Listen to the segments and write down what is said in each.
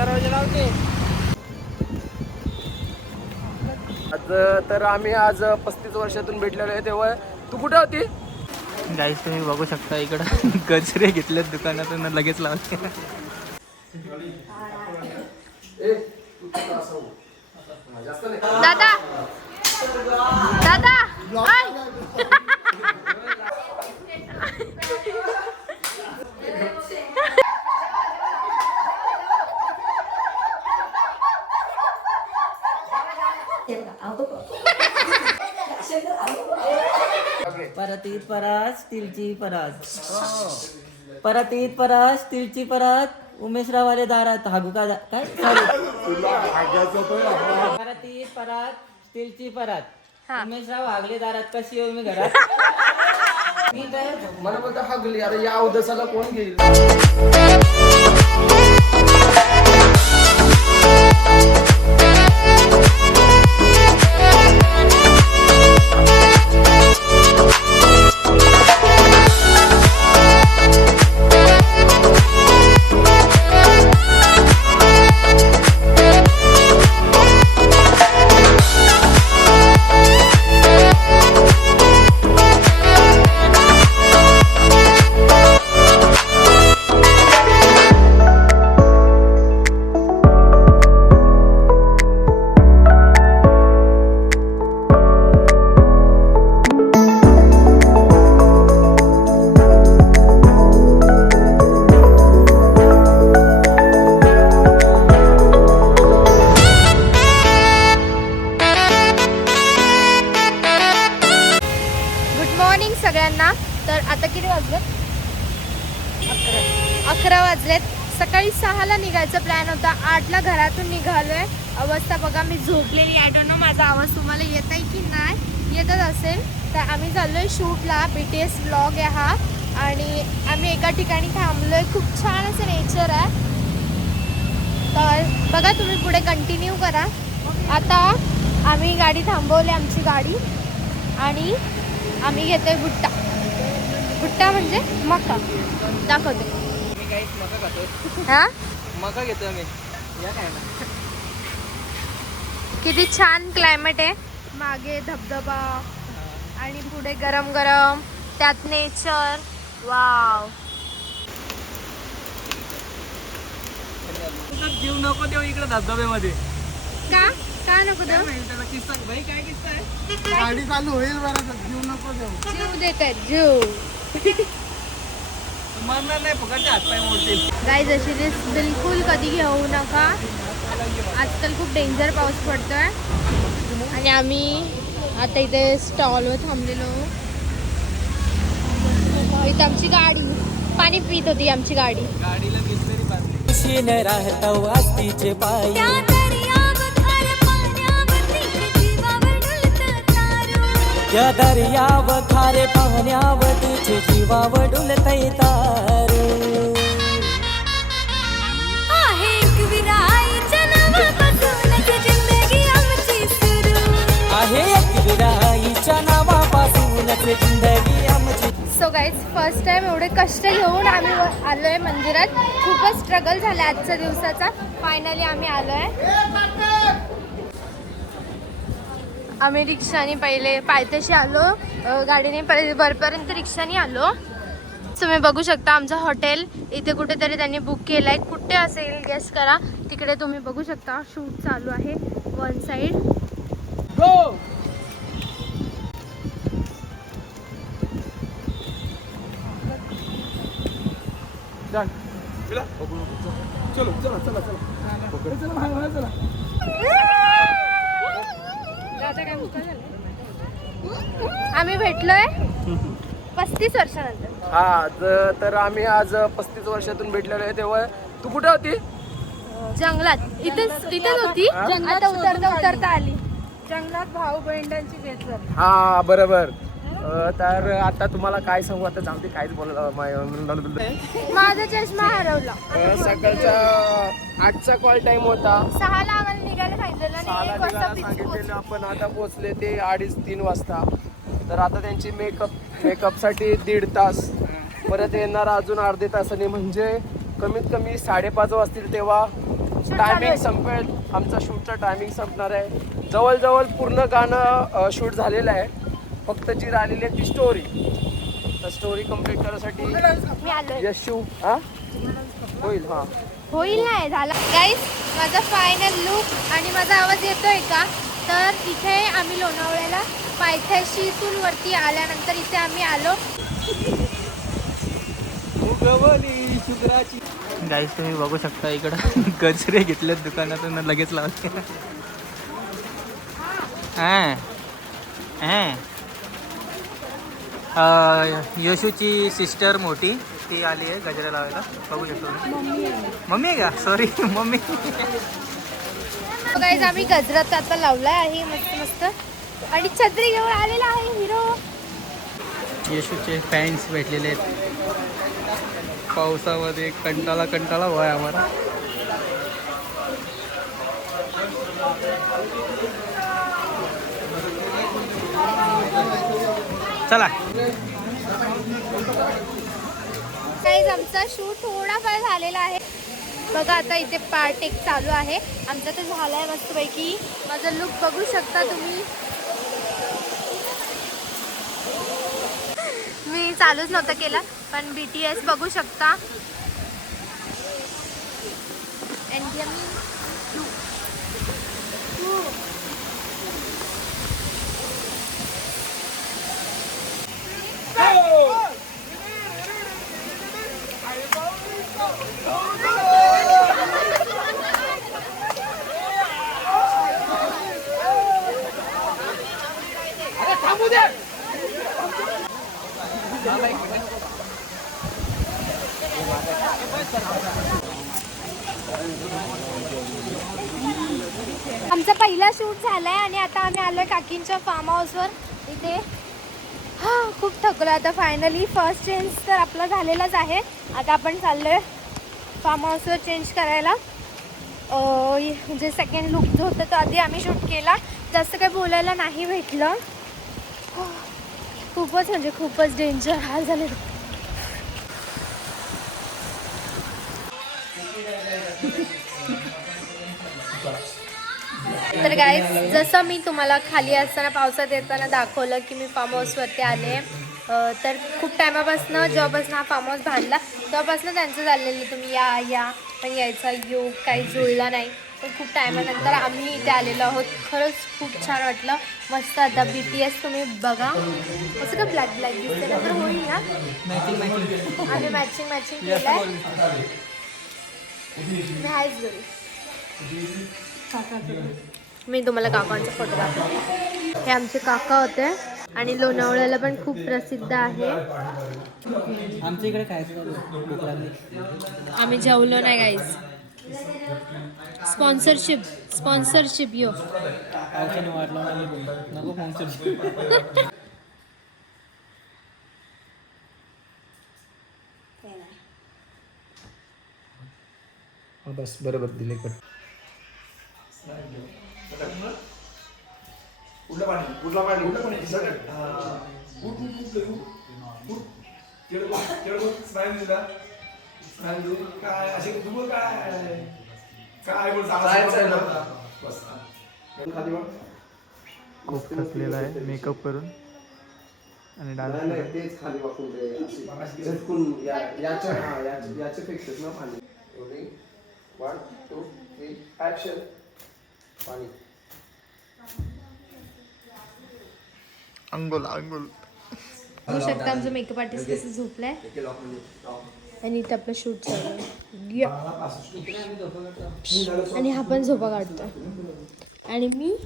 दरवाजा लावते. तर आम्ही आज 35 वर्षातून भेटलेलो आहे. तेव्हा तू कुठे होती? गाईस तुम्ही बघू शकता इकडं गजरे घेतलेत दुकानातून लगेच लावते. दादा दादा परतीत परत स्टीलची परत परतीत परत स्टीलची परत उमेशरावाले दारात हागू का काय परतीत परत स्टीलची परत उमेशराव हागले दारात कशी येऊ मी घरात मी काय मला बोलता हागली. अरे या उदसाला कोण घेईल? सगळ्यांना. तर आता किती वाजलेत? 11 वाजलेत. सकाळी 6ला निघायचा प्लॅन होता. 8ला घरातून निघालोय. अवस्था बघा, मी झोपलेली. आय डोंट नो माझा आवाज तुम्हाला येत आहे की नाही. येतच असेल. तर आम्ही चाललोय शूटला. BTS व्लॉग आहे हा. आणि आम्ही एका ठिकाणी थांबलोय. खूप छान असं नेचर आहे. तर बघा तुम्ही पुढे कंटिन्यू करा. आता आम्ही गाडी थांबवली, आमची गाडी. आणि आम्ही घेतोय भुट्टा. भुट्टा म्हणजे मका. दाखवते. मी काही मका खातो. हा मका घेतो आम्ही. या काय ना किती छान क्लायमेट आहे. मागे धबधबा आणि पुढे गरम गरम, त्यात नेचर. वाव. जीव नको देऊ इकडे धबधब्यामध्ये. का काय नको देऊ? त्याला किस्सा भाई काय किस्सा आहे? गाडी चालू होईल बरं. जीव नको देऊ. जीव देत आहेत जीव. मरणार नाही, फुकटचे हातपाय मोडतील. गाईज अशी रिस्क बिलकुल कधी घेऊ नका. आजकाल खूप डेंजर पाऊस पडतोय. आणि आम्ही आता इथे स्टॉलवर थांबलेलो. इथे आमची गाडी पाणी पित होती. आमची गाडी गाडीला बिस्लरी बांधली. राहता वास्तीचे पायी या दर्याव खारे पाहण्यावर तिचे जीवावर डुलतय तारू. आहे एक विराईच्या नावापासूनच जिंदगी आमची सुरू. आहे एक विराईच्या नावापासूनच जिंदगी आमची. सो गाईज फर्स्ट टाइम एवढे कष्ट घेऊन आम्ही आलोय मंदिरात. खूपच स्ट्रगल झाला आजच्या दिवसाचा. फायनली आम्ही आलोय. आम्ही रिक्षाने पहिले पायथ्याशी आलो. गाडीने पहिले वरपर्यंत रिक्षाने आलो. तुम्ही बघू शकता आमचं हॉटेल इथे कुठेतरी त्यांनी बुक केलं आहे. कुठे असेल गेस करा. तिकडे तुम्ही बघू शकता शूट चालू आहे वन साईड. गो. चलो चला चला चला चला. आम्ही भेटलोय 35 वर्षानंतर. हा तर आम्ही आज 35 वर्षातून भेटलेलो आहे. तेव्हा तू कुठे होती? जंगलात. इथेच होती. आता उतरता उतरता आली. जंगलात भाऊ बहिणांची भेट झाली. हा बरोबर. तर आता तुम्हाला काय सांगू. आता जाऊ दे काहीच बोलायला. माझा चष्मा हरवला. सकाळचा 8चा कॉल टाइम होता. 6ला आम्हाला निघायला सांगितलेलं आणि 6ला 1 वाजता निघायला pitch सांगितलेलं. आपण आता पोहोचले ते 2:30-3 वाजता. तर आता त्यांची मेकअपसाठी 1.5 तास. परत येणार अजून अर्धे तासाने. म्हणजे कमीत कमी 5:30 वाजतील तेव्हा टायमिंग संपेल, आमचा शूटचा टायमिंग संपणार आहे. जवळजवळ पूर्ण गाणं शूट झालेलं आहे. फक्त जी राहिलेली आहे ती स्टोरी. तर स्टोरी कम्प्लीट करण्यासाठी मी आलोय. यशू हा होईल. हा होईल नाही झाला. गाईज माझा फायनल लुक आणि माझा आवाज येतोय का? तर इथे आम्ही लोणावळ्याला पायथ्याशीतून वरती आल्यानंतर इथे आम्ही आलो. गाईस तुम्ही बघू शकता इकडं गजरे घेतलेत दुकानातून लगेच लावते. यशूची सिस्टर मोठी ती आली आहे गजरे लावायला. बघू शकतो. मम्मी आहे का? Sorry mummy. गाईज आम्ही गजरात आता लावलाय आहे मस्त मस्त आणि छत्री घेऊन आलेला आहे हिरो. येशूचे फॅन्स भेटलेले आहेत. पावसामध्ये कंटाळा वय आम्हाला. चला गाईज आमचा शूट थोडाफार झालेला आहे बघा. आता इथे पार्ट एक चालू आहे आमचा. तर झाला आहे मस्तपैकी. माझा लुक बघू शकता तुम्ही. मी चालूच नव्हतं केलं पण BTS बघू शकता. आमचा पहिला शूट झालाय आणि आता आम्ही आलोय काकींच्या फार्म हाऊसवर. इथे खूप थकलो आता. फायनली फर्स्ट चेंज तर आपला झालेलाच आहे. आता आपण चाललोय फार्म हाऊसवर चेंज करायला. म्हणजे सेकंड लुक जो होता तो आधी आम्ही शूट केला. जास्त काही बोलायला नाही भेटलं. खूपच म्हणजे खूपच डेंजर हाल झाले. तर गाईज जसं मी तुम्हाला खाली असताना पावसात येताना दाखवलं की मी फार्म हाऊसवरती आले. तर खूप टायमापासून जेव्हापासून हा फार्म हाऊस बांधला तेव्हापासून त्यांचं चाललेलं तुम्ही या पण यायचा योग काही जुळला नाही. पण खूप टायमानंतर आम्ही इथे आलेलो आहोत. खरंच खूप छान वाटलं. मस्त. आता BTS तुम्ही बघा. असं का ब्लॅक दिसते ना तर होईल ना. आम्ही मॅचिंग केलं आहे. मी आहेच घरी. मी तुम्हाला काकांचा फोटो दाखवते. हे आमचे काका होते आणि लोणावळ्याला पण खूप प्रसिद्ध आहे. आमच्या इकडे काय आम्ही जेवलो नाही गाईज. स्पॉन्सरशिप यो. नको स्पॉन्सरशिप. बस बरोबर दिले. खूप थकलेला आहे मेकअप करून आणि डान्स. तेच खाली वाकून झटकून याचे फिक्स ना पाणी. 1 2 3 ॲक्शन. पाणी अंगोल बघू शकता आमचं मेकअप आर्टिस्ट कसं झोपलाय आणि इथे आपलं शूट चालू आहे. आणि हा पण झोपा काढतोय आणि मी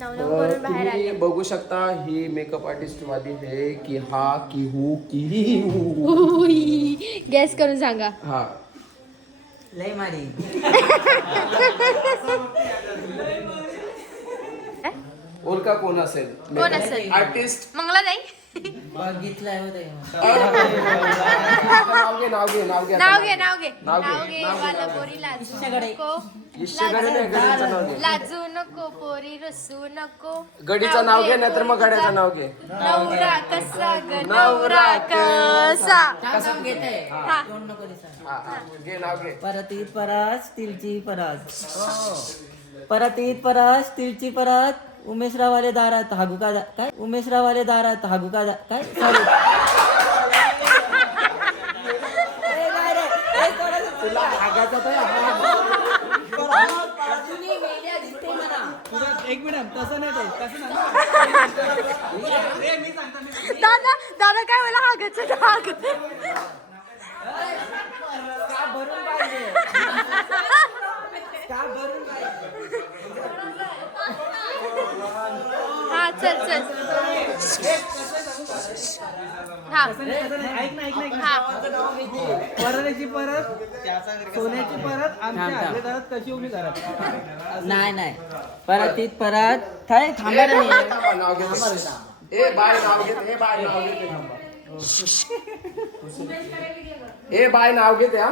नवनव करून बाहेर आले. तुम्ही बघू शकता ही मेकअप आर्टिस्ट वाली है की हा की हू की गॅस करून सांगा. हा लय मारी. ओळखा कोण असेल? कोण असेल? आर्टिस्ट मंगला नाही. बघितलंय होते नाव घे नाव घे नाव घे नाव घे नाव घे नाव घे. नाव घे वाला पोरी लाजू शिष्याकडे. नको इष्टकडे नाही, गडीचं नाव घे. लाजू नको पोरी रसू नको गडीचं नाव घे नाहीतर मग गड्याचं नाव घे. नवरा कसा ग नवरा कसा घेते हा. तोंड नको दिसायला. हा, घे नाव घे. परतीत परास तिलची परास परतीत परास तिलची परात उमेशरावाले दारात हागू का काय उमेशरावाले दारात हागू का काय Sorry. ए, नाही रे. ए, कोणाचं तुला हागायचं तर अजूनही मेल्या दिसते मला. एक मिनिट तसं नाही तसं दादा दादा काय मला हागायचं हाग का भरून पाहिजे का भरून पाहिजे हा चल चल हा ऐक ना हा परतीची परत सोन्याची परत आमच्या आपल्या दारात कशी उभी घरात नाही परतीत परत थांब थांबा रे. थांबा, नाव घे. ए बाय नाव घेते ए बाय नाव घेते थांबा. ए बाय नाव घेते हा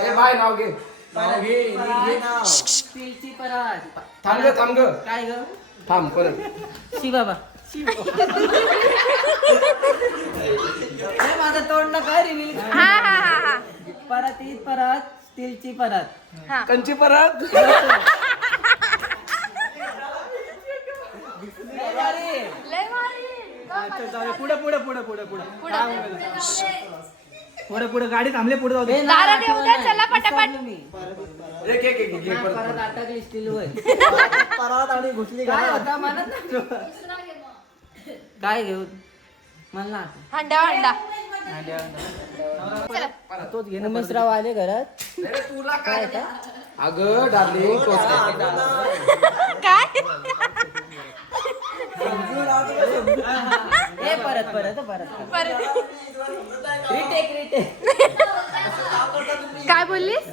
ए बाय नाव घे. तिलची परात थांब ग थांब ग काय ग थांब परत शी बाबा माझं तोंड काय रिव्हील हा हा हा हा परतीत परत स्टीलची परत हा कंची परत लय भारी पुढे पुढे पुढे पुढे पुढे पुढं. पुढे पुढे गाडी थांबले पुढे जाऊ दे. दारा देऊ द्या चला पटापट एक एक एक घे परत परत अटकली स्टील वर परत आणि घुसली काय होता म्हणत काय घेऊ मला हंडा हंडा चला तोच घे उमेशराव आले घरात अरे तुला काय अगं डार्लिंग तोच काय ए परत परत परत परत रिटेक काय बोललीस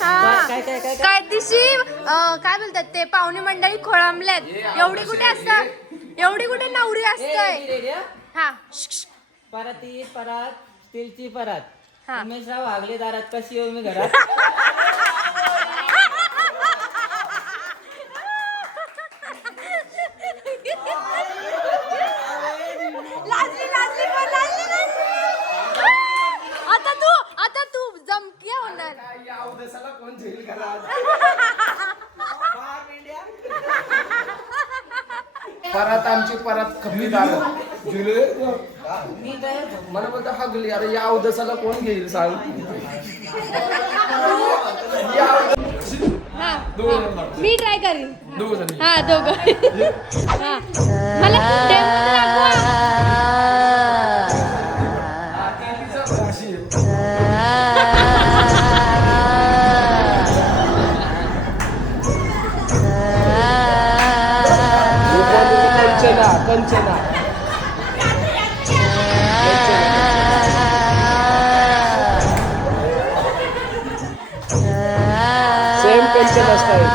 हा काय काय काय काय दिवशी काय बोलतात ते पाहुणे मंडळी खोळंबल्यात एवढी कुठे असतात एवढी कुठे नवरी असतंय हा परतीत परत स्टीलची परत हा. उमेशराव हागले दारात कशी येऊ मी घरात लाजली लाजली पण लाजली लाजली. आता तू जमकी होणार या उद्याला कोण झेल घरात परत आमची परत खपलीदार जुले मी काय मला बोलतो हगली अरे या उद्याला कोण घेईल सांग हा मी ट्राय करीन हा दोघं हा मला डेमो दाखवा कंचना कंचना सेम कंचना स्टाईल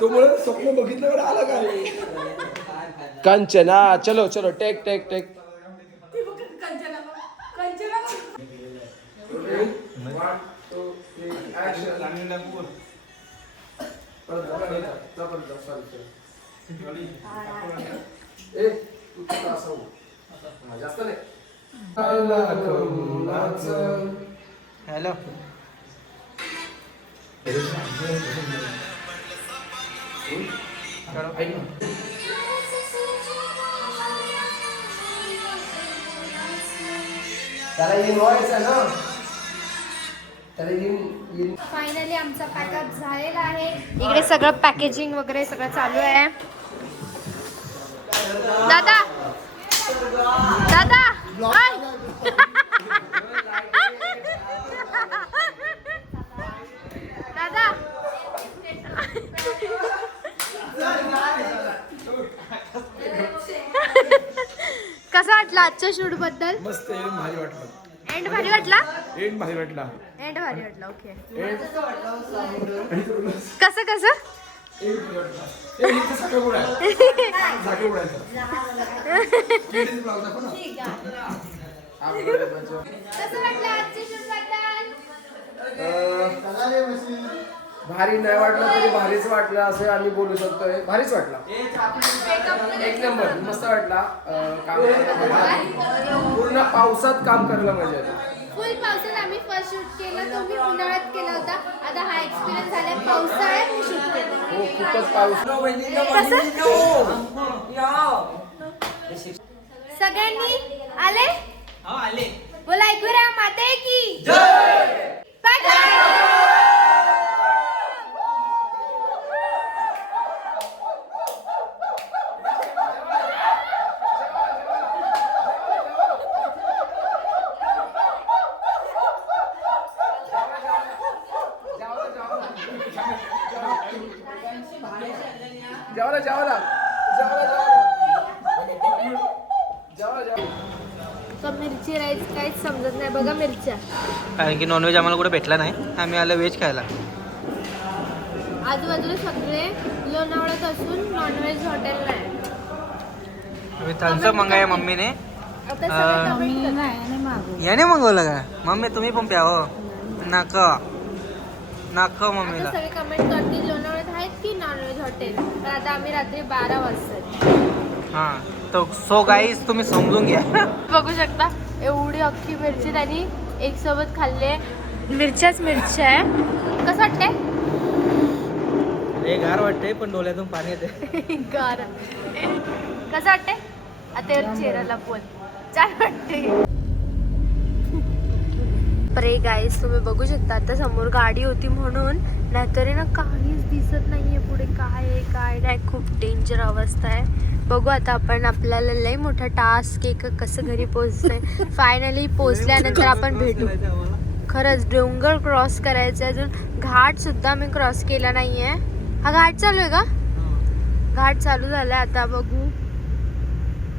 तुम्हाला स्वप्न बघितल्यावर आलं काय कंचना चलो चलो टेक टेक टेक जास्त नाही हॅलो त्याला इन्व्हॉइस आहे ना त्याला इन फायनली आमचा पॅकअप झालेला आहे इकडे सगळं पॅकेजिंग वगैरे सगळं चालू आहे दादा दादा ऐ! दादा कसा वाटलं आजच्या शूट बद्दल? मस्त एकदम भारी वाटलं. एंड भारी वाटला? एंड भारी वाटला. एंड भारी वाटला. ओके. एंड कसं कसं? सकाळ पुढे जागे उडायचं. कसं वाटलं आजच्या शूट बद्दल? भारी नाही वाटलं तरी भारीच वाटलं असं आम्ही बोलू शकतोय. भारीच वाटला. एक नंबर मस्त वाटला. काम करायला मजा आली. पूर्ण पावसात काम करायला मजा आली. फुल पावसात आम्ही फर्स्ट शूट केलं. तो मी उन्हाळ्यात केला होता. आता हा एक्सपिरियन्स झाला पावसाळ्यात मी शूट केलं. हो खूपच पाऊस. सगळ्यांनी आले आले. बोला ऐकूया माते की जेवायला जेवायला मिरची राईस काहीच समजत नाही बघा मिरच्या. कारण की नॉनव्हेज आम्हाला कुठे भेटला नाही. आम्ही आलो व्हेज खायला. आजूबाजूला सगळे लोणावळ्यात असून नॉनव्हेज हॉटेल नाही. आम्ही थम्सअप मागाय मम्मीने. आता सगळे comment करतात. याने मागवलं का? मम्मी तुम्ही पण प्या हो. नका मम्मीला. आता सगळे कमेंट करतील लोणावळ्यात आहेत की नॉनव्हेज हॉटेल. तर आता आम्ही रात्री 12 वाजता. हां तो सो गाईज तुम्ही समजून घ्या. बघू शकता एवढी अख्खी मिरची त्यांनी एक सोबत खाल्ले. मिरच्याच मिरच्या आहे. कसं वाटतंय? हे गार वाटते पण डोळ्यातून पाणी येते. गार. कसं वाटतंय? आता चेहऱ्याला बोल. छान वाटते. प्रे गाईस तुम्ही बघू शकता आता समोर गाडी होती म्हणून, नाहीतरी ना काहीच दिसत नाहीये पुढे काय आहे काय नाही. खूप डेंजर अवस्था आहे. बघू आता आपण. आपल्याला लई मोठा टास्क आहे कसं घरी पोहोचतंय. फायनली पोहोचल्यानंतर आपण भेटू. खरंच डोंगर क्रॉस करायचं आहे अजून. घाट सुद्धा मी क्रॉस केला नाहीये. हा घाट चालू आहे का? घाट चालू झालाय आता बघू.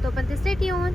तो पण ते स्टेट येऊन